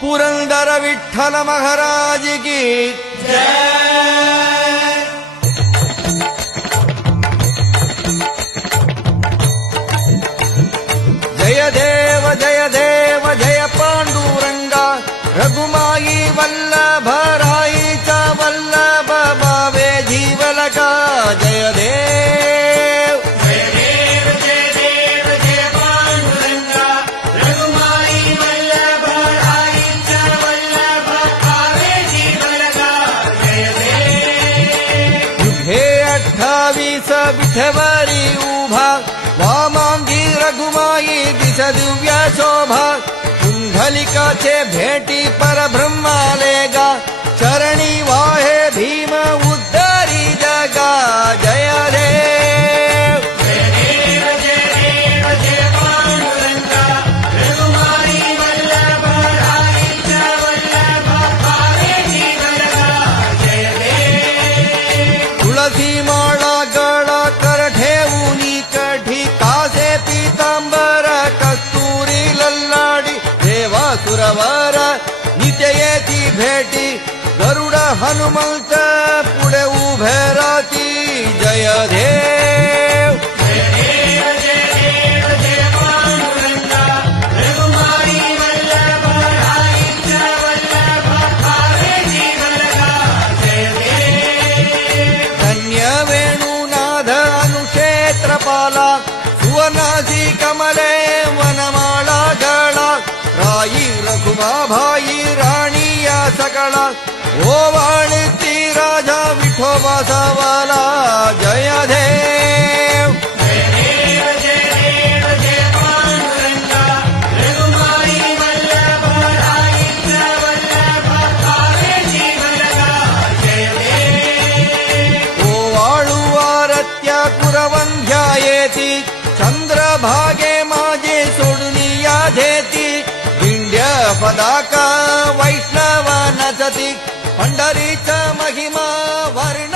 पुरंदर विठ्ठल महाराज की जय देव जय देव जय पांडुरंगा रघुमाई वल्लभ राईचा वल्लभ भावे जीवलका जय देव जय देव जय देव जय पांडुरंगा रघुमाई वल्लभ राईचा वल्लभ भावे जीवलका जय देव हे 28 विठेवरी उभा वामांगी रघुमाई दिस दिव्य शोभा कुंडलिकाचे भेटी परब्रह्मालेगा चरणी वाहे भीम उद्धारी जगा जय देव जय देव जय देव जय पांडुरंगा रघुमाई वल्लभ राईचा वल्लभ भावे जीवलका जय देव तुळसी माळा गळा कर ठेवूनी कठी कासे पीतांबर कस्तुरी लल्लाडी देवा सुरवर नित्य येती भेटी गरुड हनुमंत पुढे उभे राहती जय देव जय देव जय देव जय पांडुरंगा रघुमाई वल्लभ राईचा वल्लभ भावे जीवलका जय देव धन्य वेणुनाथ अनुक्षेत्रपाला सुवर्णासी कमले वनमाळा गळा राई रघुमा भाई राणी या सकळा ओवाळती राजा विठोबा सवाला जय देव जय देव जय देव जय पांडुरंगा रघुमाई वल्लभ राईचा वल्लभ भावे जीवलका जय देव ओवाळू आरत्या कुरवंध्या येती चंद्रभागे माझे सोडून या धेती दिंड्य पदाका वैष्णव नचती पंढरीचा महिमा वर्ण